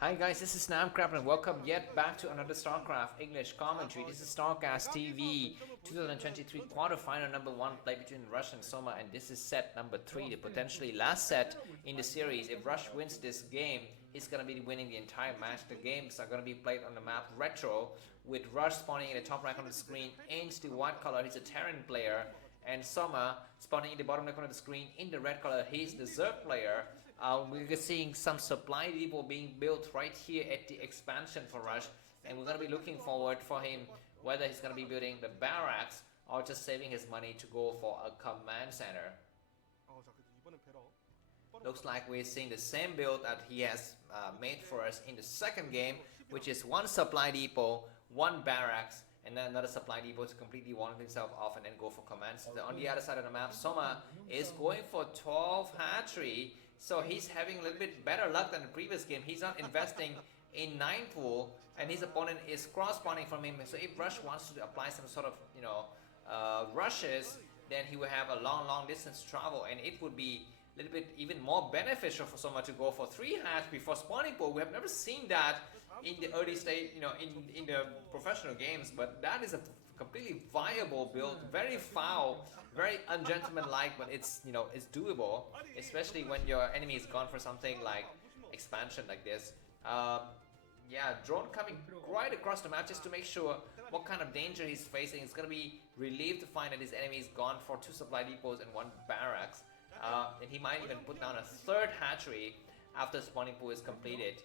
Hi guys, this is Starcraft and welcome yet back to another Starcraft English commentary. This is Starcraft TV 2023 quarterfinal number 1 play between Rush and Soma, and this is set number 3, the potentially last set in the series. If Rush wins this game, he's gonna be winning the entire match. The games are gonna be played on the map Retro, with Rush spawning in the top right corner of the screen in the white color. He's a Terran player, and Soma spawning in the bottom left corner of the screen in the red color. He's the Zerg player. We're seeing some supply depot being built right here at the expansion for Rush, and we're going to be looking forward for him whether he's going to be building the barracks or just saving his money to go for a command center. Looks like we're seeing the same build that he has made for us in the second game, which is one supply depot, one barracks, and then another supply depot to completely wall himself off and then go for command center. On the other side of the map, Soma is going for 12 hatchery. So he's having a little bit better luck than the previous game. He's not investing in 9 pool, and his opponent is cross-spawning from him. So if Rush wants to apply some sort of, rushes, then he will have a long distance travel, and it would be a little bit even more beneficial for someone to go for 3 hatch before spawning pool. We have never seen that in the early stage, in the professional games, but that is a completely viable build, very foul, very ungentlemanlike, but it's doable, especially when your enemy is gone for something like expansion like this. Yeah, drone coming right across the map just to make sure what kind of danger he's facing. It's gonna be relieved to find that his enemy is gone for 2 supply depots and 1 barracks, and he might even put down a 3rd hatchery after spawning pool is completed,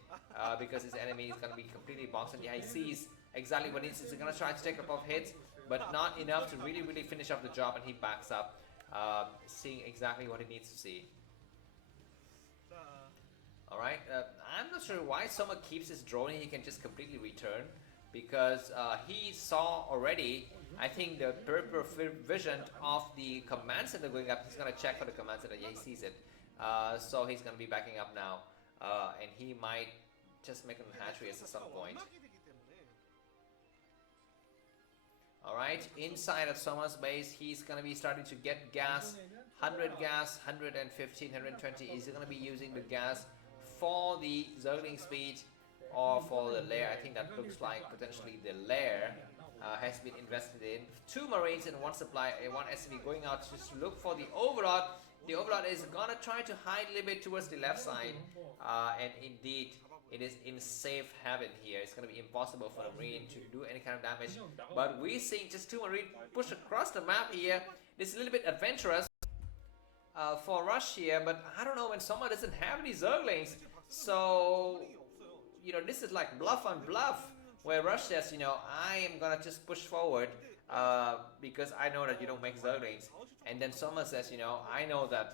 because his enemy is gonna be completely boxed, and yeah, he sees exactly what he needs. He's gonna try to take a couple of hits, but not enough to really finish up the job, and he backs up, seeing exactly what he needs to see. Alright, I'm not sure why Soma keeps his drone. He can just completely return, because he saw already, I think, the peripheral vision of the command center going up. He's gonna check for the command center. Yeah, he sees it. So he's gonna be backing up now, and he might just make a hatchery at some point. Alright, inside of Soma's base, he's gonna be starting to get gas. 100 gas, 115, 120. Is he gonna be using the gas for the Zergling speed or for the lair? I think that looks like potentially the lair has been invested in. 2 Marines and 1 supply, 1 SCV going out just to look for the Overlord. The Overlord is gonna try to hide a little bit towards the left side, and indeed, it is in safe haven here. It's going to be impossible for the Marine to do any kind of damage. But we're seeing just 2 Marine push across the map here. This is a little bit adventurous for Rush here, but I don't know, when Soma doesn't have any Zerglings. So, this is like bluff on bluff, where Rush says, I am going to just push forward because I know that you don't make Zerglings. And then Soma says, I know that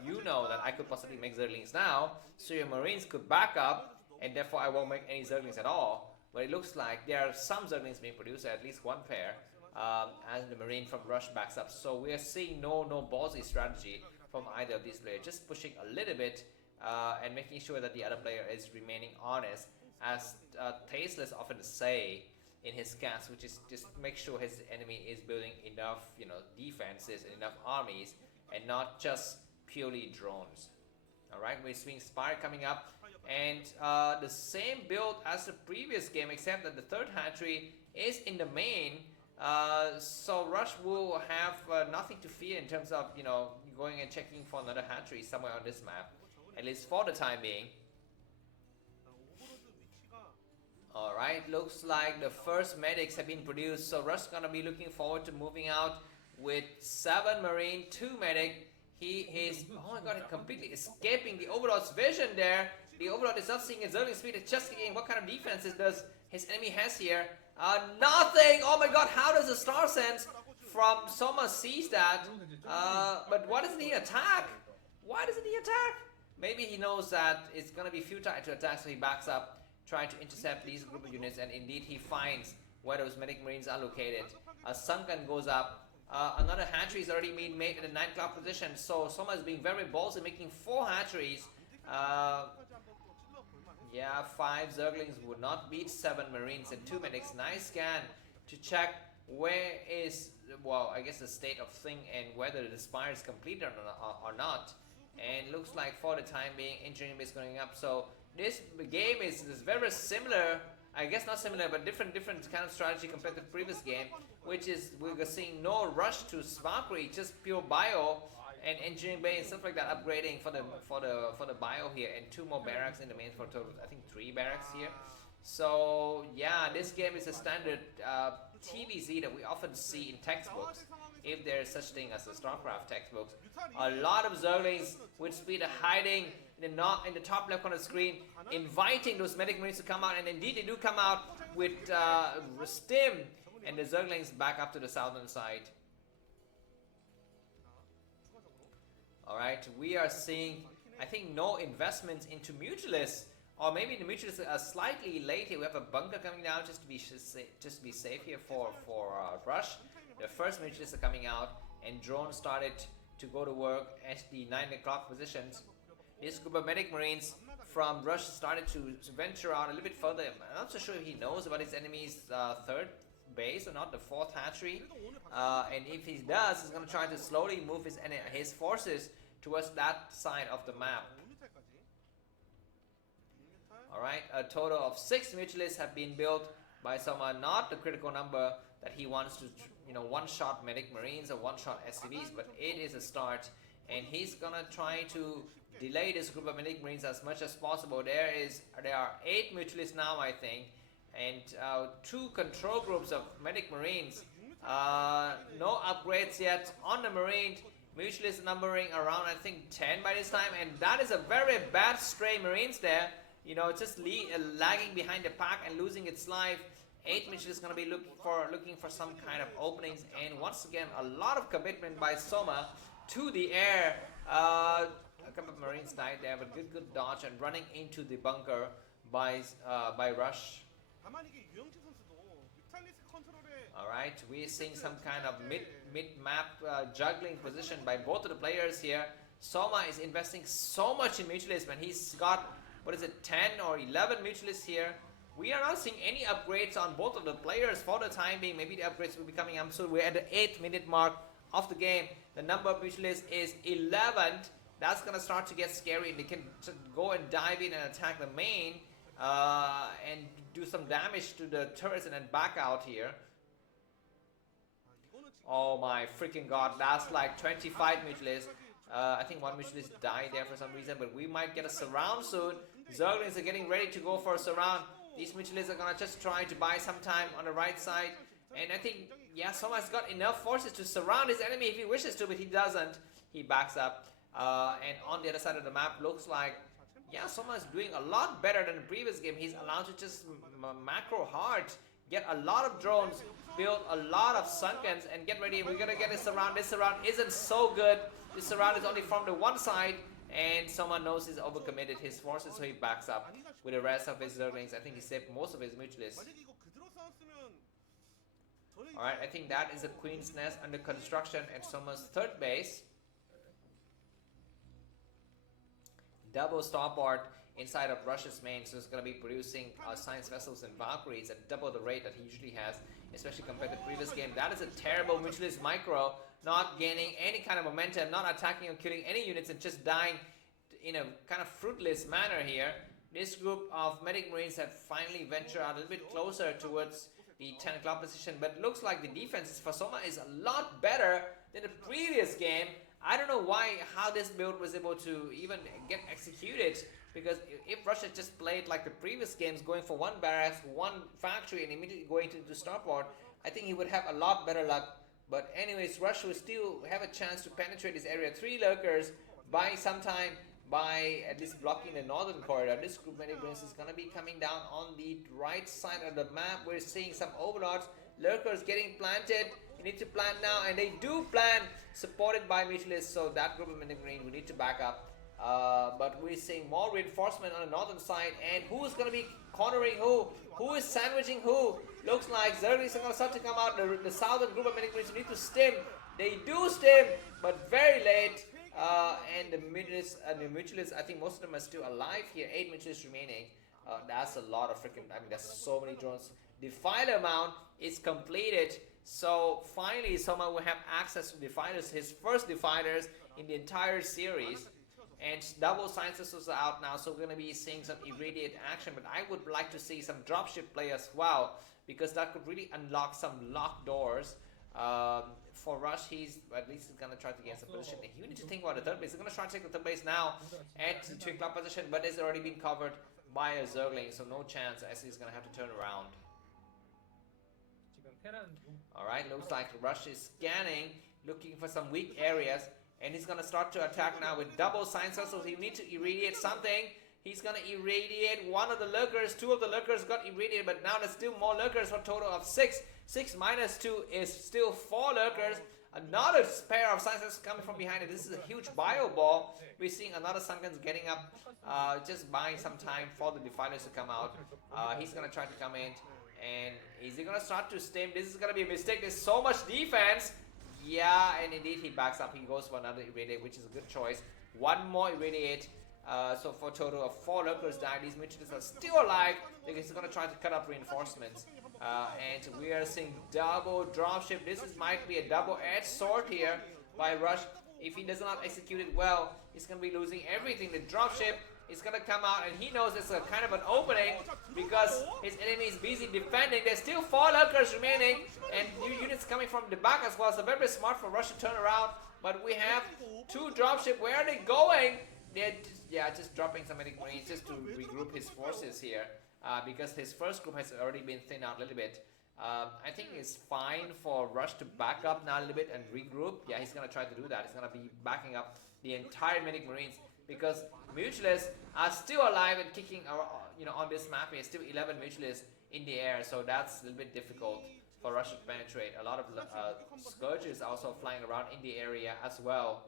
I could possibly make Zerglings now, so your Marines could back up, and therefore I won't make any Zerglings at all. But it looks like there are some Zerglings being produced, at least 1 pair, as the Marine from Rush backs up. So we are seeing no ballsy strategy from either of these players, just pushing a little bit and making sure that the other player is remaining honest, as Tasteless often say in his cast, which is just make sure his enemy is building enough, defenses and enough armies, and not just purely drones. Alright, we're seeing Spire coming up, and the same build as the previous game, except that the 3rd hatchery is in the main, so Rush will have nothing to fear in terms of, going and checking for another hatchery somewhere on this map, at least for the time being. Alright, looks like the first medics have been produced, so Rush's gonna be looking forward to moving out with 7 Marine, 2 medic. He is, oh my god, completely escaping the Overlord's vision there. The Overlord is not seeing his Zergling speed, it's just seeing what kind of defenses does his enemy has here. Nothing! Oh my god, how does the Star Sense from Soma sees that? But why doesn't he attack? Why doesn't he attack? Maybe he knows that it's gonna be futile to attack, so he backs up, trying to intercept these group of units, and indeed he finds where those medic Marines are located. A Sunken goes up. Another hatchery is already being made in the 9 o'clock position, so Soma is being very ballsy, making 4 hatcheries. Yeah, 5 Zerglings would not beat 7 Marines and 2 medics. Nice scan to check where is, well, I guess the state of thing and whether the Spire is completed or not. And looks like for the time being, engineering is going up, so this game is very similar. I guess not similar, but different kind of strategy compared to the previous game, which is we're seeing no rush to Valkyrie, just pure bio and engineering bay and stuff like that, upgrading for the bio here, and 2 more barracks in the main for total, I think 3 barracks here. So yeah, this game is a standard TvZ that we often see in textbooks, if there is such thing as the Starcraft textbooks. A lot of Zerglings with speed are hiding in the top left corner of the screen, inviting those medic marines to come out, and indeed they do come out with stim, and the Zerglings back up to the southern side. Alright, we are seeing, I think, no investments into Mutualists, or maybe the Mutualists are slightly late here. We have a bunker coming down just to be safe here for rush. The first Mutualists are coming out, and drones started to go to work at the 9 o'clock positions. This group of medic marines from rush started to venture out a little bit further. I'm not so sure if he knows about his enemy's 3rd base or not, the 4th hatchery. And if he does, he's going to try to slowly move his forces towards that side of the map. Alright, a total of 6 Mutualists have been built by Soma, not the critical number that he wants to, one-shot medic marines or one-shot SCVs, but it is a start, and he's gonna try to delay this group of medic marines as much as possible. There are 8 Mutualists now, I think, and 2 control groups of medic marines. No upgrades yet on the marine. Mutualists numbering around, I think, 10 by this time, and that is a very bad stray marines there. Just lagging behind the pack and losing its life. 8 Mutualists gonna be looking for some kind of openings, and once again a lot of commitment by Soma to the air. A couple of marines died there, but good dodge and running into the bunker by rush. Alright, we're seeing some kind of mid-map juggling position by both of the players here. Soma is investing so much in Mutualists, and he's got, 10 or 11 Mutualists here. We are not seeing any upgrades on both of the players for the time being. Maybe the upgrades will be coming up soon. We're at the 8-minute mark of the game. The number of Mutualists is 11. That's going to start to get scary, and they can go and dive in and attack the main and do some damage to the turrets and then back out here. Oh my freaking god, that's like 25 Mutualists. I think 1 Mutualist died there for some reason, but we might get a surround soon. Zerglings are getting ready to go for a surround. These Mutualists are gonna just try to buy some time on the right side. And I think, yeah, Soma's got enough forces to surround his enemy if he wishes to, but he doesn't. He backs up. And on the other side of the map, looks like, yeah, Soma is doing a lot better than the previous game. He's allowed to just macro hard, get a lot of drones, build a lot of sunkens, and get ready. We're gonna get a surround. This surround isn't so good. This surround is only from the one side, and someone knows he's overcommitted his forces, so he backs up with the rest of his Zerglings. I think he saved most of his Mutualists. Alright, I think that is a Queen's Nest under construction at Soma's 3rd base. Double starport inside of Russia's main, so it's going to be producing science vessels and Valkyries at double the rate that he usually has, especially compared to the previous game. That is a terrible Mutualist micro, not gaining any kind of momentum, not attacking or killing any units, and just dying in a kind of fruitless manner here. This group of medic marines have finally ventured out a little bit closer towards the 10 o'clock position, but looks like the defense for Soma is a lot better than the previous game. I don't know how this build was able to even get executed, because if Russia just played like the previous games, going for 1 barracks, 1 factory, and immediately going into starport, I think he would have a lot better luck. But anyways, Russia will still have a chance to penetrate this area. 3 lurkers buying some time by at least blocking the northern corridor. This group many brains is going to be coming down on the right side of the map. We're seeing some overlords, lurkers getting planted. You need to plant now, and they do plant, supported by Mutualists. So that group of many green, we need to back up. But we're seeing more reinforcement on the northern side, and who's going to be cornering who? Who is sandwiching who? Looks like Zerglings are going to start to come out. The southern group of many greens need to stim. They do stim, but very late. And the Mutualists, I think most of them are still alive here. 8 Mutualists remaining. That's a lot of freaking, that's so many drones. Defiler mount is completed. So finally, someone will have access to defilers, his first defilers in the entire series. and double sciences are out now, so we're going to be seeing some irradiate action, but I would like to see some dropship play as well, because that could really unlock some locked doors. For Rush, at least he's gonna try to gain some position. You need to think about the third base. He's gonna try to take the third base now at the 2 o'clock position, but it's already been covered by a Zergling, so no chance as he's gonna have to turn around. Alright, looks like Rush is scanning, looking for some weak areas, and he's gonna start to attack now with double science vessels. So he needs to irradiate something. He's gonna irradiate one of the lurkers. 2 of the lurkers got irradiated, but now there's still more lurkers for a total of 6. 6 minus 2 is still 4 lurkers. Another pair of sciences coming from behind it. This is a huge bio ball. We're seeing another Sunkens getting up, just buying some time for the defilers to come out. He's gonna try to come in, and is he gonna start to stem? This is gonna be a mistake. There's so much defense. Yeah, and indeed he backs up. He goes for another irradiate, which is a good choice. One more irradiate. So for a total of 4 lurkers died. These mutants are still alive. He's gonna try to cut up reinforcements. And we are seeing double dropship. This might be a double-edged sword here by Rush. If he does not execute it well, he's gonna be losing everything. The dropship is gonna come out, and he knows it's a kind of an opening because his enemy is busy defending. There's still 4 lurkers remaining, and new units coming from the back as well. So very smart for Rush to turn around. But we have 2 dropship. Where are they going? They're just dropping some medic marines just to regroup his forces here, because his first group has already been thinned out a little bit. I think it's fine for Rush to back up now a little bit and regroup. Yeah, he's gonna try to do that. He's gonna be backing up the entire medic marines because mutualists are still alive and kicking, on this map. There's still 11 mutualists in the air, so that's a little bit difficult for Rush to penetrate. A lot of scourges also flying around in the area as well.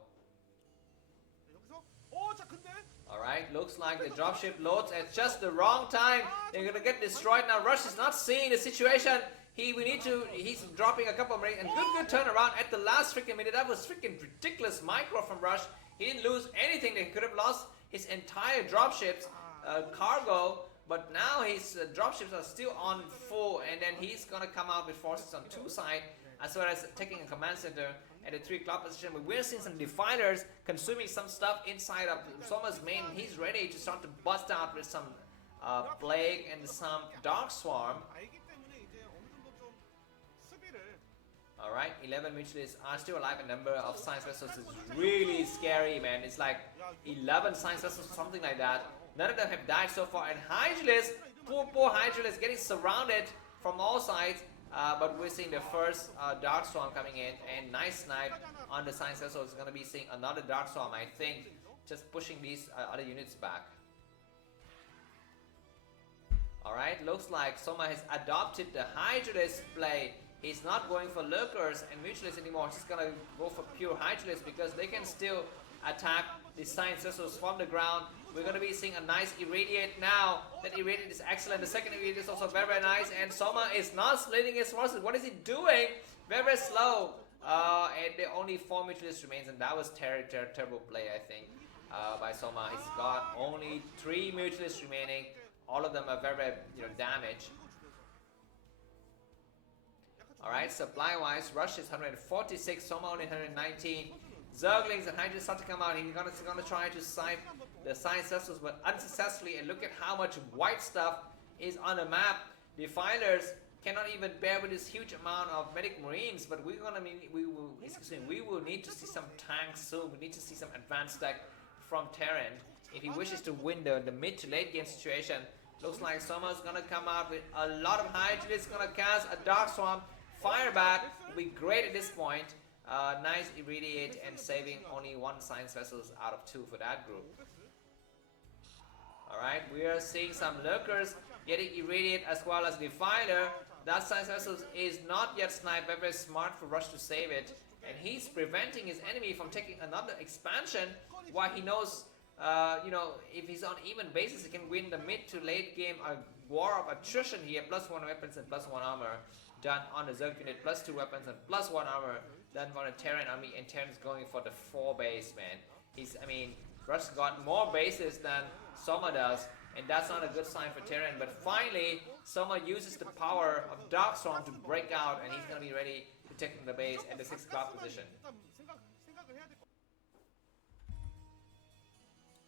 Alright, looks like the dropship loads at just the wrong time. They're gonna get destroyed now. Rush is not seeing the situation. He's dropping a couple of marines, and good turnaround at the last freaking minute. That was freaking ridiculous micro from Rush. He didn't lose anything. They could have lost his entire dropships cargo, but now his dropships are still on full, and then he's gonna come out with forces on 2 sides, as well as taking a command center at the 3 o'clock position. But we're seeing some defilers consuming some stuff inside of Soma's main. He's ready to start to bust out with some plague and some dark swarm. Alright, 11 mutualists are still alive. A number of science vessels is really scary, man. It's like 11 science vessels, something like that. None of them have died so far. And Hydralisk, poor Hydralisk getting surrounded from all sides. But we're seeing the first Dark Swarm coming in, and nice snipe on the Science Vessel. Is going to be seeing another Dark Swarm, I think, just pushing these other units back. Alright, looks like Soma has adopted the Hydralisk play. He's not going for Lurkers and Mutualists anymore. He's going to go for pure Hydralisk because they can still attack the Science Vessels from the ground. We're going to be seeing a nice irradiate now. That irradiate is excellent. The second irradiate is also very nice. And Soma is not splitting his forces. What is he doing? Very slow. And the only 4 mutualists remains, and that was terrible play, I think, by Soma. He's got only 3 mutualists remaining. All of them are very damaged. Alright, supply-wise, Rush is 146, Soma only 119. Zerglings and Hydra start to come out. He's gonna try to snipe the Science Vessels, but unsuccessfully. And look at how much white stuff is on the map. Defilers cannot even bear with this huge amount of medic marines. But we will need to see some tanks soon. We need to see some advanced tech from Terran if he wishes to win the mid to late game situation. Looks like Soma's gonna come out with a lot of Hydra. He's gonna cast a Dark Swarm. Fire back will be great at this point. Nice irradiate and saving only 1 science vessels out of 2 for that group. Alright, we are seeing some lurkers getting irradiate as well as defiler. That science vessels is not yet sniped. Very smart for Rush to save it, and he's preventing his enemy from taking another expansion. While he knows, if he's on even basis, he can win the mid to late game war of attrition here. +1 weapons and +1 armor done on the Zerg unit, +2 weapons and +1 armor done on a Terran army, and Terran's going for the 4 base, man. Rush got more bases than Soma does, and that's not a good sign for Terran. But finally, Soma uses the power of Dark Storm to break out, and he's gonna be ready to take the base at the 6 o'clock position.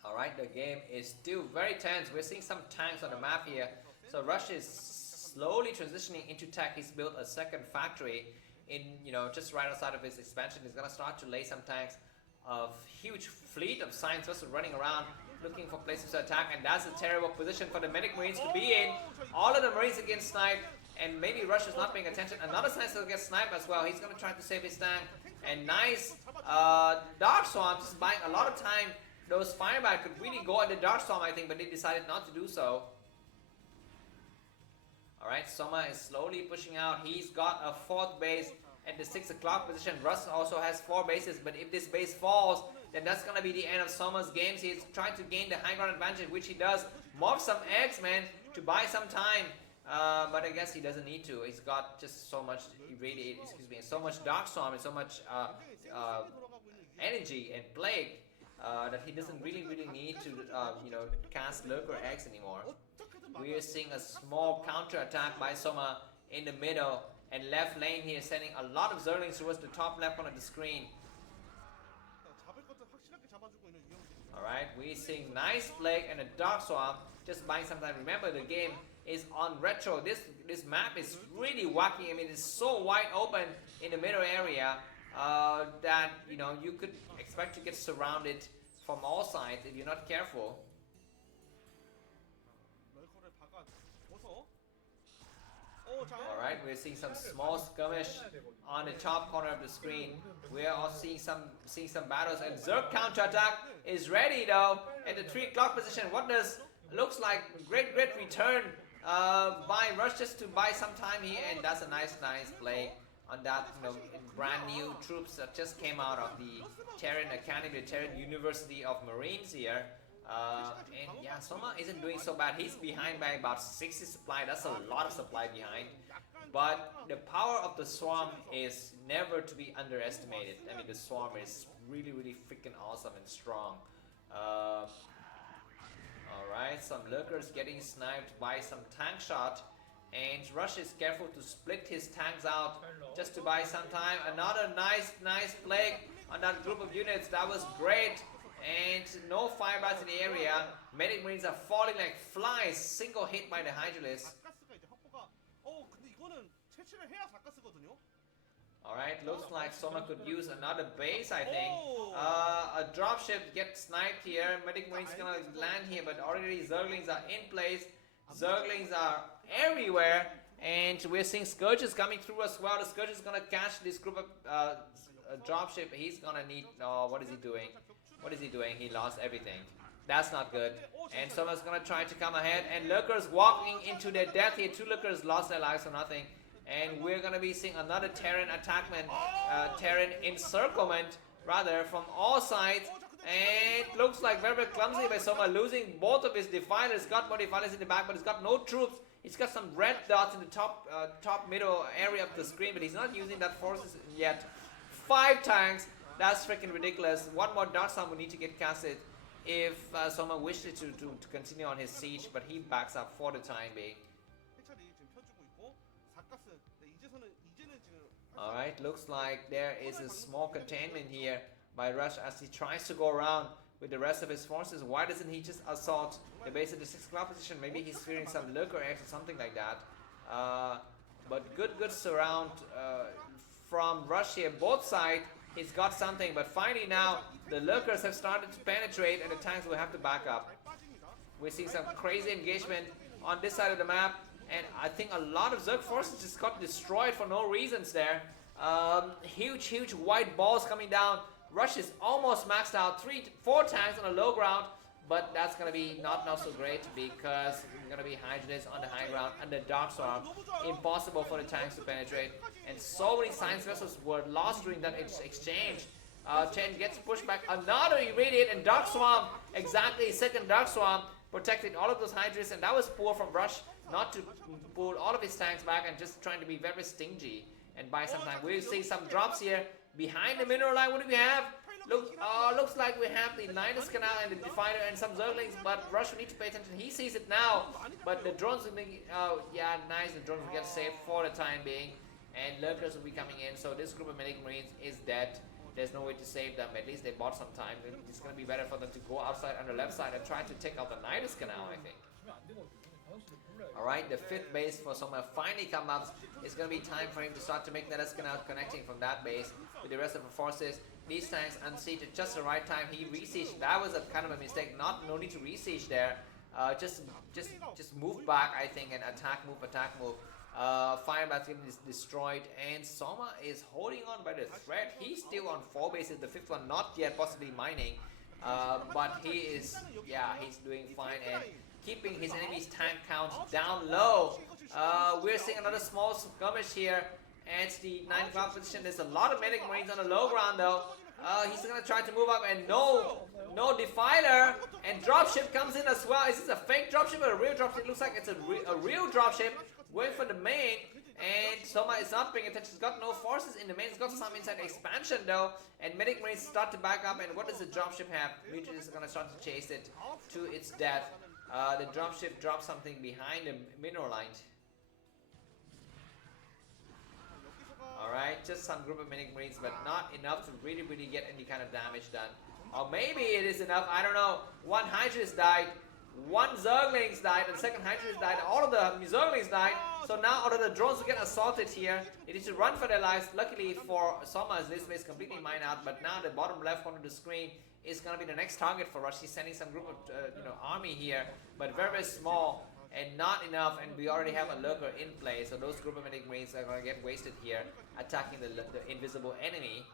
Alright, the game is still very tense. We're seeing some tanks on the map here. So Rush is slowly transitioning into tech. He's built a second factory in, just right outside of his expansion. He's gonna start to lay some tanks. A huge fleet of science vessels running around looking for places to attack, and that's a terrible position for the medic marines to be in. All of the marines again sniped, and maybe Rush is not paying attention. Another science vessel gets sniped as well. He's gonna try to save his tank. And nice Dark Swarm, just buying a lot of time. Those Firebite could really go on the Dark Storm, I think, but they decided not to do so. Alright, Soma is slowly pushing out. He's got a 4th base at the 6 o'clock position. Russ also has 4 bases, but if this base falls, then that's gonna be the end of Soma's games. He's trying to gain the high ground advantage, which he does. Morph some eggs, man, to buy some time. But I guess he doesn't need to. He's got just so much so much Dark Storm and so much energy and Plague that he doesn't really need to cast Lurker eggs anymore. We are seeing a small counter attack by Soma in the middle and left lane here, sending a lot of Zerlings towards the top left corner of the screen. Alright, we're seeing nice Plague and a Dark Swarm, just buying some time. Remember, the game is on retro. This map is really wacky. I mean, it's so wide open in the middle area that you could expect to get surrounded from all sides if you're not careful. Alright, we're seeing some small skirmish on the top corner of the screen. We're also seeing some battles, and Zerg counterattack is ready though at the 3 o'clock position. What does looks like great return by Rush just to buy some time here, and that's a nice play on that brand new troops that just came out of the Terran Academy, the Terran University of Marines here. And yeah, Soma isn't doing so bad. He's behind by about 60 supply. That's a lot of supply behind. But the power of the Swarm is never to be underestimated. I mean, the Swarm is really freaking awesome and strong. Alright, some Lurkers getting sniped by some tank shot. And Rush is careful to split his tanks out just to buy some time. Another nice Plague on that group of units. That was great. And no Firebites in the area. Medic Marines are falling like flies, single hit by the Hydralisk. Alright, looks like Soma could use another base, I think. A dropship gets sniped here. Medic Marines gonna land here, but already Zerglings are in place. Zerglings are everywhere. And we're seeing Scourges coming through as well. The Scourge is gonna catch this group of dropship. He's gonna need... what is he doing? What is he doing? He lost everything. That's not good. And Soma's gonna try to come ahead. And Lurkers walking into their death here. 2 Lurkers lost their lives for nothing. And we're gonna be seeing another Terran attackment. Terran encirclement, rather, from all sides. And it looks like very clumsy by Soma, losing both of his defilers. Got more defilers in the back, but he's got no troops. He's got some red dots in the top middle area of the screen, but he's not using that forces yet. 5 tanks. That's freaking ridiculous. One more Dark Storm will need to get casted if Soma wishes to continue on his siege, but he backs up for the time being. Alright, looks like there is a small containment here by Rush as he tries to go around with the rest of his forces. Why doesn't he just assault the base at the 6 o'clock position? Maybe he's fearing some Lurker eggs or something like that. But good surround from Rush here. Both sides, he's got something, but finally now the Lurkers have started to penetrate and the tanks will have to back up. We're seeing some crazy engagement on this side of the map, and I think a lot of Zerg forces just got destroyed for no reasons there. Huge white balls coming down. Rush is almost maxed out. 4 tanks on the low ground, but that's gonna be not so great because we're gonna be Hydralisk on the high ground and the Dark Storm. Impossible for the tanks to penetrate, and so many science vessels were lost during that exchange. Chen gets pushed back. Another Irradiate and Dark Swarm. Exactly, second Dark Swarm protected all of those Hydralisks, and that was poor from Rush not to pull all of his tanks back and just trying to be very stingy and buy some time. We'll see some drops here behind the mineral line. What do we have? Looks like we have the Linus Canal and the Definer and some Zerglings, but Rush will need to pay attention. He sees it now, but the drones will be, yeah, nice. The drones will get saved for the time being, and Lurkers will be coming in. So this group of Medic Marines is dead. there's no way to save them. At least they bought some time. It's going to be better for them to go outside on the left side and try to take out the Nidus Canal, I think. Alright, the 5th base for Soma finally comes up. It's going to be time for him to start to make Nidus Canal connecting from that base with the rest of the forces. These tanks unsiege at just the right time. He re-sieged. That was a kind of a mistake. No need to re-siege there. Just move back, I think, and attack move. Firebat's getting destroyed, and Soma is holding on by the thread. He's still on 4 bases. The 5th one not yet possibly mining, but he is, yeah, he's doing fine and keeping his enemy's tank count down low. We're seeing another small skirmish here at the 9th ground position. There's a lot of medic marines on the low ground though. He's gonna try to move up, and no defiler, and dropship comes in as well. Is this a fake dropship or a real dropship? It looks like it's a real dropship going for the main, and Soma is not paying attention. He's got no forces in the main. He's got some inside expansion though, and medic marines start to back up. And what does the dropship have? Mutant is gonna start to chase it to its death. The dropship drops something behind the mineral line. Alright, just some group of medic marines, but not enough to really get any kind of damage done. Or maybe it is enough, I don't know. One Hydrus died, one Zerglings died, and the second Hydrus died. All of the Zerglings died. So now all of the drones will get assaulted here. They need to run for their lives. Luckily for Soma, this base completely mined out, but now the bottom left corner of the screen is going to be the next target for Rush. He's sending some group of army here, but very small and not enough, and we already have a lurker in play, so those group of medic marines are going to get wasted here attacking the invisible enemy.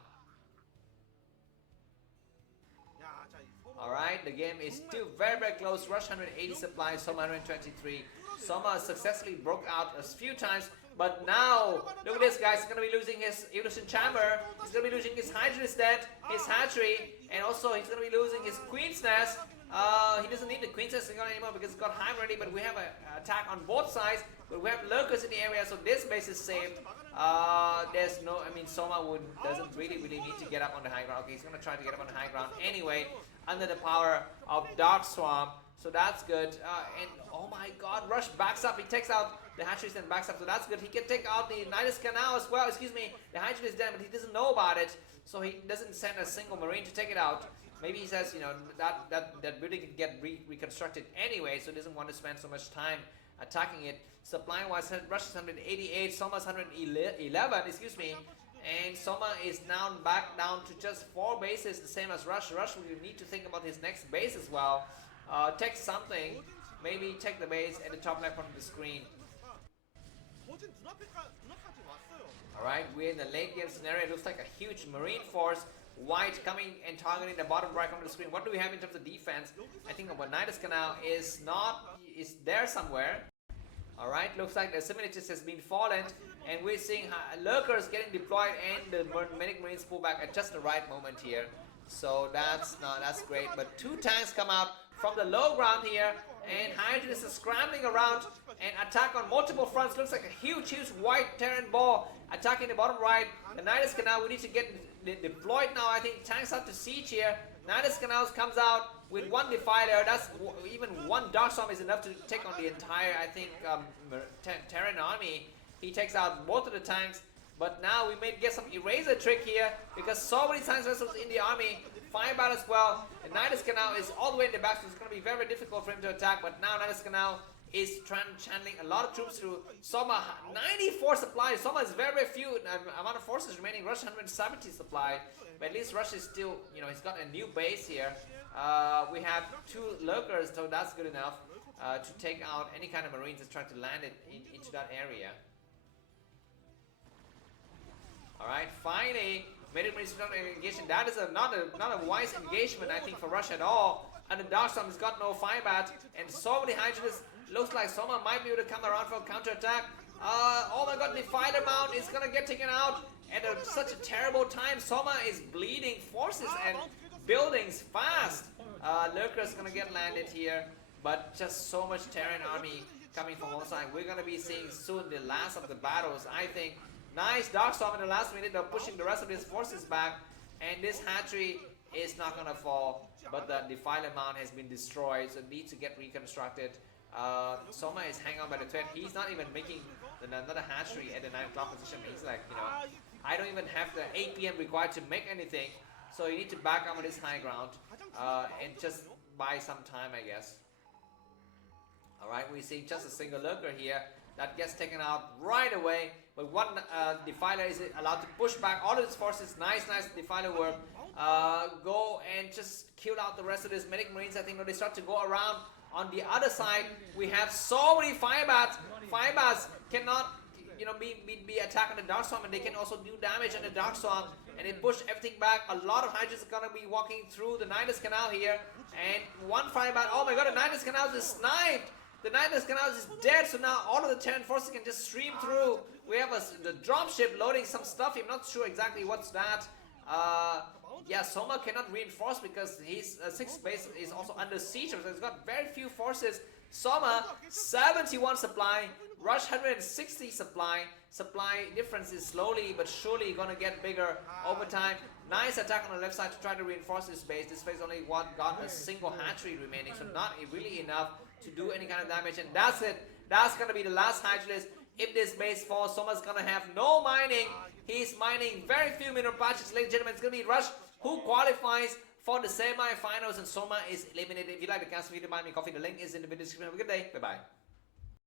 Alright, the game is still very close. Rush 180 supplies, Soma 123. Soma successfully broke out a few times, but now look at this, guys. He's going to be losing his Evolution Chamber. He's going to be losing his Hydrus dead, his hatchery, and also he's going to be losing his Queen's Nest. He doesn't need the Queen's Nest anymore because it's got Hive ready, but we have an attack on both sides. But we have lurkers in the area, so this base is saved. There's no, I mean, Soma doesn't really need to get up on the high ground. Okay, he's going to try to get up on the high ground anyway, under the power of Dark Swamp. So that's good. And oh my god, Rush backs up. He takes out the hatcheries and backs up. So that's good. He can take out the Nidus Canal as well. Excuse me. The hatchery is dead, but he doesn't know about it. So he doesn't send a single marine to take it out. Maybe he says, you know, that building can get reconstructed anyway, so he doesn't want to spend so much time attacking it. Supply-wise, Rush is 188, Soma's 111, excuse me. And Soma is now back down to just 4 bases, the same as Rush. Rush will need to think about his next base as well. Take something, maybe take the base at the top left corner of the screen. Alright, we're in the late game scenario. It looks like a huge marine force. White coming and targeting the bottom right corner of the screen. What do we have in terms of defense? I think our Nidus Canal is there somewhere. Alright, looks like the Similitudes has been fallen, and we're seeing lurkers getting deployed and the medic marines pull back at just the right moment here. So that's great. But 2 tanks come out from the low ground here, and Hydrus is scrambling around and attack on multiple fronts. Looks like a huge white Terran ball attacking the bottom right. The Nidus Canal, we need to get deployed now. I think tanks have to siege here. Nidus Canal comes out with 1 defiler. That's even 1 Dark Storm is enough to take on the entire, I think, Terran army. He takes out both of the tanks. But now we may get some eraser trick here because so many tanks vessels in the army. Firebat as well. And Nidus Canal is all the way in the back, so it's going to be very difficult for him to attack. But now Nidus Canal is channeling a lot of troops through Soma. 94 supplies. Soma is very few amount of forces remaining. Rush 170 supply. But at least Rush is still, you know, he's got a new base here. We have 2 lurkers, so that's good enough to take out any kind of marines that's trying to land it into that area. Alright, finally, medic marines engagement. That is not a wise engagement, I think, for Rush at all. And the Dark Storm has got no Firebat, and so many Hydrus. Looks like Soma might be able to come around for a counter-attack. Oh my god, Defiler Mount is gonna get taken out at such a terrible time. Soma is bleeding forces and buildings fast. Lurker's gonna get landed here, but just so much Terran army coming from one side. We're gonna be seeing soon the last of the battles, I think. Nice Dark Storm in the last minute. They're pushing the rest of his forces back, and this hatchery is not gonna fall, but the Defiler Mount has been destroyed, so it needs to get reconstructed. Soma is hanging on by the thread. He's not even making another hatchery at the 9 o'clock position. He's like, you know, I don't even have the 8 PM required to make anything. So you need to back up on this high ground and just buy some time, I guess. Alright, we see just a single lurker here that gets taken out right away. But one Defiler is allowed to push back all of his forces. Nice Defiler work. Go and just kill out the rest of his Medic Marines. I think when they start to go around on the other side, we have so many Firebats. Firebats cannot, you know, be attacked on the Dark Storm, and they can also do damage on the Dark Storm, and it push everything back. A lot of Hydras are gonna be walking through the Nidus Canal here, and one Firebat. Oh my god, the Nidus Canal is sniped. The Nidus Canal is dead, so now all of the Terran forces can just stream through. We have the dropship loading some stuff. I'm not sure exactly what's that. Yeah, Soma cannot reinforce because his 6th base is also under siege, so he's got very few forces. Soma, 71 supply, Rush 160 supply. Supply difference is slowly but surely gonna get bigger over time. Nice attack on the left side to try to reinforce this base. This base only got a single hatchery remaining, so not really enough to do any kind of damage, and that's it. That's gonna be the last hatchless. If this base falls, Soma's gonna have no mining. He's mining very few mineral patches. Ladies and gentlemen, it's gonna be Rush who qualifies for the semi-finals, and Soma is eliminated. If you like the cast video, buy me coffee. The link is in the video description. Have a good day. Bye-bye.